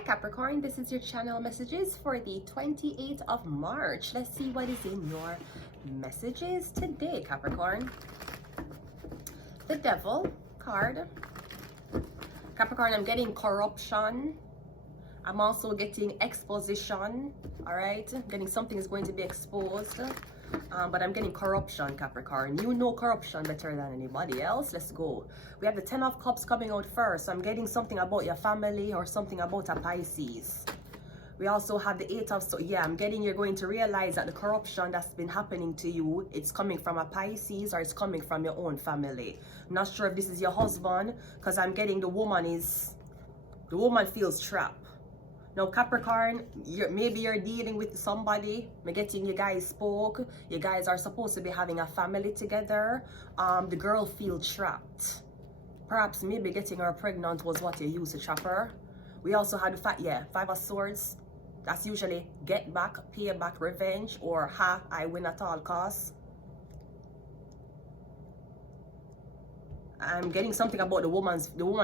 Hi Capricorn, this is your channel messages for the 28th of March. Let's see what is in your messages today, Capricorn. The Devil card. Capricorn, I'm getting corruption. I'm also getting exposition. All right, getting something is going to be exposed. But I'm getting corruption, Capricorn. You know corruption better than anybody else. Let's go. We have the 10 of Cups coming out first. So I'm getting something about your family or something about a Pisces. We also have the 8 of, so yeah, I'm getting you're going to realize that the corruption that's been happening to you, it's coming from a Pisces or it's coming from your own family. I'm not sure if this is your husband, because I'm getting the woman feels trapped. Now Capricorn, maybe you're dealing with somebody. I'm getting you guys spoke. You guys are supposed to be having a family together. The girl feels trapped. Perhaps maybe getting her pregnant was what you used to trap her. We also had the 5 of Swords. That's usually get back, pay back, revenge, or I win at all costs. I'm getting something about the woman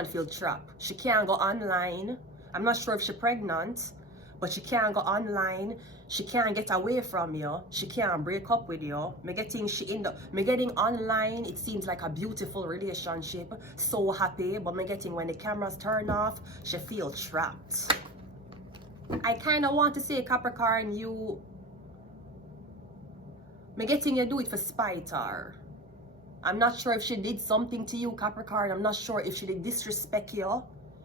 feels trapped. She can't go online. I'm not sure if she's pregnant, but she can't go online. She can't get away from you. She can't break up with you. Me getting online, it seems like a beautiful relationship. So happy, but me getting when the cameras turn off, she feels trapped. I kind of want to say, Capricorn, me getting you do it for spite her. I'm not sure if she did something to you, Capricorn. I'm not sure if she did disrespect you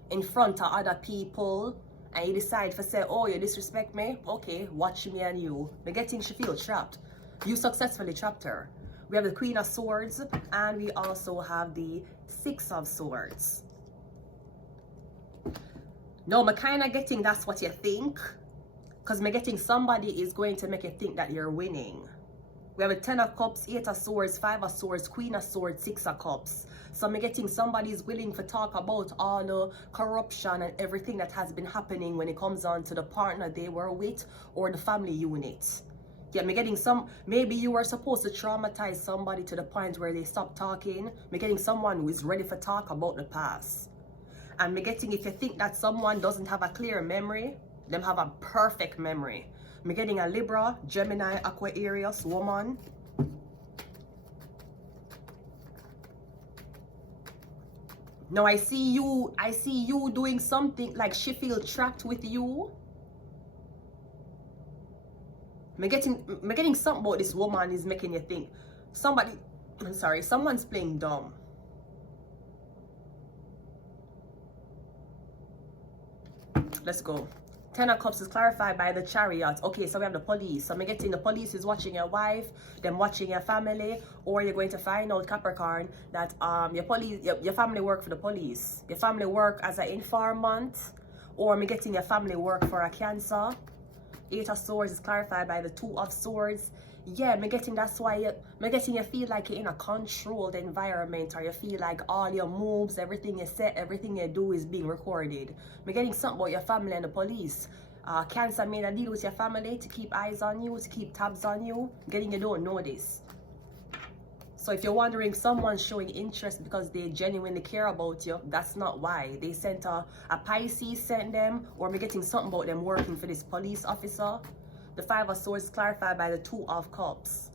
in front of other people, and you decide to say, oh, you disrespect me? Okay, watch me and you. But getting she feel trapped. You successfully trapped her. We have the Queen of Swords, and we also have the 6 of Swords. No, I'm kind of getting that's what you think, because I'm getting somebody is going to make you think that you're winning. We have a 10 of Cups, 8 of Swords, 5 of Swords, Queen of Swords, 6 of Cups. So I'm getting somebody's willing to talk about all the corruption and everything that has been happening when it comes on to the partner they were with or the family unit. Yeah, I'm getting maybe you were supposed to traumatize somebody to the point where they stop talking. I'm getting someone who is ready for talk about the past. And I'm getting if you think that someone doesn't have a clear memory, them have a perfect memory. I'm getting a Libra, Gemini, Aquarius woman. Now I see you doing something like she feels trapped with you. I'm getting something about this woman is making you think someone's playing dumb. Let's go. 10 of Cups is clarified by the Chariot. Okay, so we have the police. So I'm getting the police is watching your wife, them watching your family, or you're going to find out, Capricorn, that your family work for the police. Your family work as an informant, or I'm getting your family work for a Cancer. 8 of Swords is clarified by the 2 of Swords. Yeah, I'm getting that's why you feel like you're in a controlled environment, or you feel like all your moves, everything you say, everything you do is being recorded. I'm getting something about your family and the police. Cancer made a deal with your family to keep eyes on you, to keep tabs on you. Getting you don't know this. So if you're wondering someone's showing interest because they genuinely care about you, that's not why. They sent a Pisces sent them, or I'm getting something about them working for this police officer. The 5 of Swords is clarified by the 2 of Cups.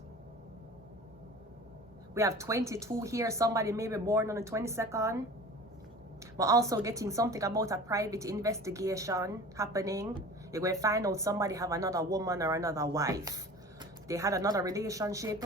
We have 22 here. Somebody may be born on the 22nd. We're also getting something about a private investigation happening. You're going to find out somebody have another woman or another wife. They had another relationship.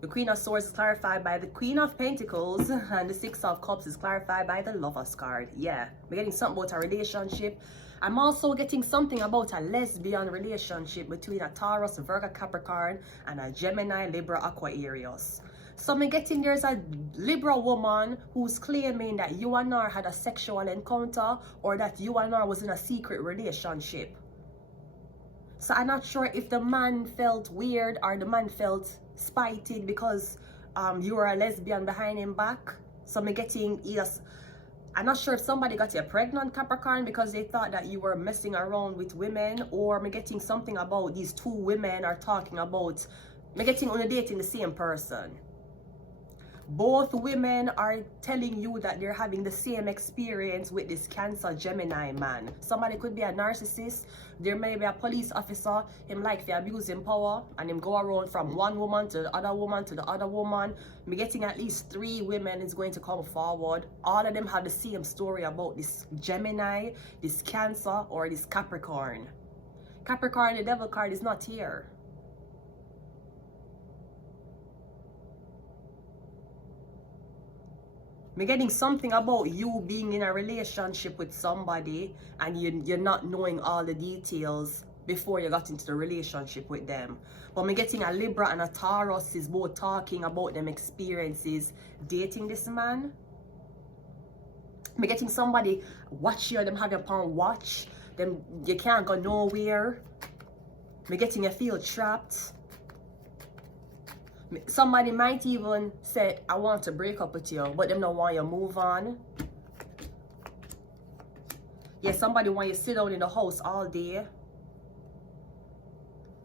The Queen of Swords is clarified by the Queen of Pentacles, and the 6 of Cups is clarified by the Lovers card. Yeah, we're getting something about a relationship. I'm also getting something about a lesbian relationship between a Taurus, Virgo, Capricorn, and a Gemini, Libra, Aquarius. So I'm getting there's a Libra woman who's claiming that you and her had a sexual encounter, or that you and her was in a secret relationship. So I'm not sure if the man felt weird or the man felt spited because you were a lesbian behind him back. So I'm getting I'm not sure if somebody got you pregnant, Capricorn, because they thought that you were messing around with women, or I'm getting something about these 2 women are talking about, I'm getting on dating the same person. Both women are telling you that they're having the same experience with this Cancer Gemini man. Somebody could be a narcissist. There may be a police officer. Him like to abuse him power and him go around from one woman to the other woman to the other woman. Me getting at least 3 women is going to come forward. All of them have the same story about this Gemini, this Cancer, or this Capricorn. Capricorn, the devil card, is not here. Me getting something about you being in a relationship with somebody and you're not knowing all the details before you got into the relationship with them. But me getting a Libra and a Taurus is both talking about them experiences dating this man. Me getting somebody watch you, them have you upon watch, then you can't go nowhere. Me getting you feel trapped. Somebody might even say, I want to break up with you, but them don't want you to move on. Yeah, somebody want you to sit down in the house all day.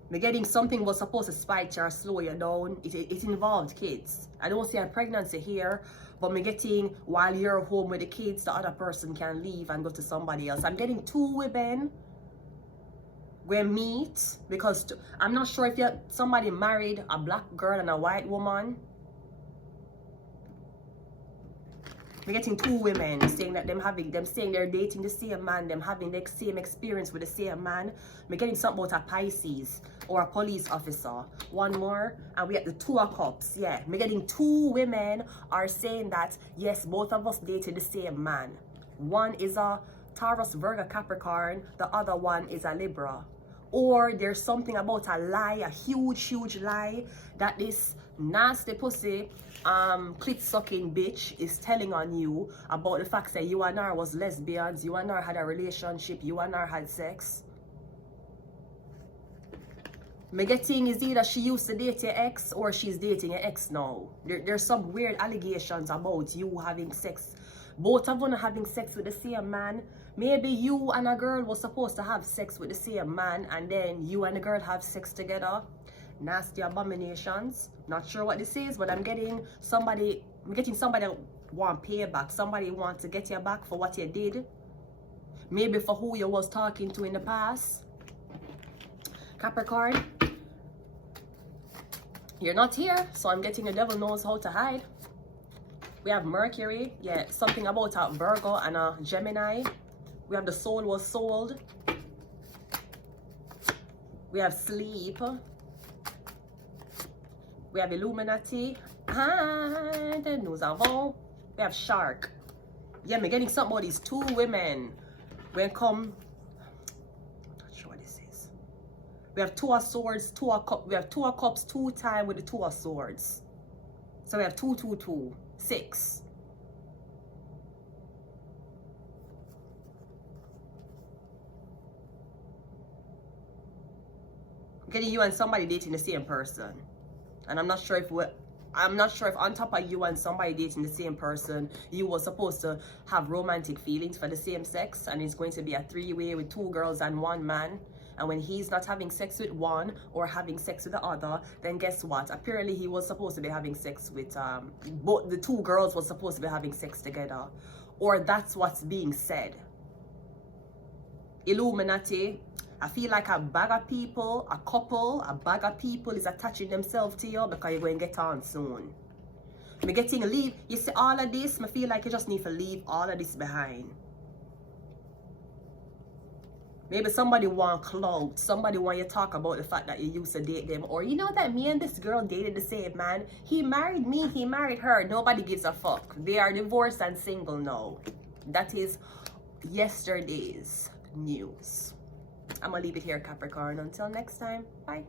Me getting something was supposed to spike you or slow you down. It involved kids. I don't see a pregnancy here, but me getting while you're home with the kids, the other person can leave and go to somebody else. I'm getting 2 women we meet because I'm not sure if you're somebody married a black girl and a white woman. We're getting 2 women saying that them saying they're dating the same man, them having the same experience with the same man. We're getting something about a Pisces or a police officer. One more, and we get the 2 of Cups. Yeah, we're getting 2 women are saying that yes, both of us dated the same man. One is a Taurus, Virgo, Capricorn. The other one is a Libra. Or there's something about a lie, a huge lie that this nasty pussy clit sucking bitch is telling on you about the fact that you and her was lesbians, you and her had a relationship, you and her had sex. Me getting is either she used to date your ex or she's dating your ex now. There's some weird allegations about you having sex. Both of them are having sex with the same man. Maybe you and a girl was supposed to have sex with the same man and then you and the girl have sex together. Nasty abominations. Not sure what this is, but I'm getting somebody that want payback. Somebody want to get you back for what you did. Maybe for who you was talking to in the past. Capricorn, you're not here, so I'm getting the devil knows how to hide. We have Mercury, yeah, something about a Virgo and a Gemini. We have the soul was sold. We have sleep. We have Illuminati. And nous avons. We have shark. Yeah, I'm getting something about these 2 women. When come, I'm not sure what this is. We have 2 of swords, 2 of cups. We have 2 of cups 2 times with the 2 of swords. So we have 2, 2, 2, 6. Getting you and somebody dating the same person, and I'm not sure if on top of you and somebody dating the same person, you were supposed to have romantic feelings for the same sex, and it's going to be a 3-way with 2 girls and 1 man. And when he's not having sex with one or having sex with the other, then guess what? Apparently he was supposed to be having sex with both the 2 girls was supposed to be having sex together, or that's what's being said. Illuminati. I feel like a bag of people, a bag of people is attaching themselves to you because you're going to get on soon. Me getting leave. You see all of this, I feel like you just need to leave all of this behind. Maybe somebody want clout. Somebody want you to talk about the fact that you used to date them. Or you know that me and this girl dated the same man. He married me, he married her. Nobody gives a fuck. They are divorced and single now. That is yesterday's news. I'm gonna leave it here, Capricorn. Until next time, bye.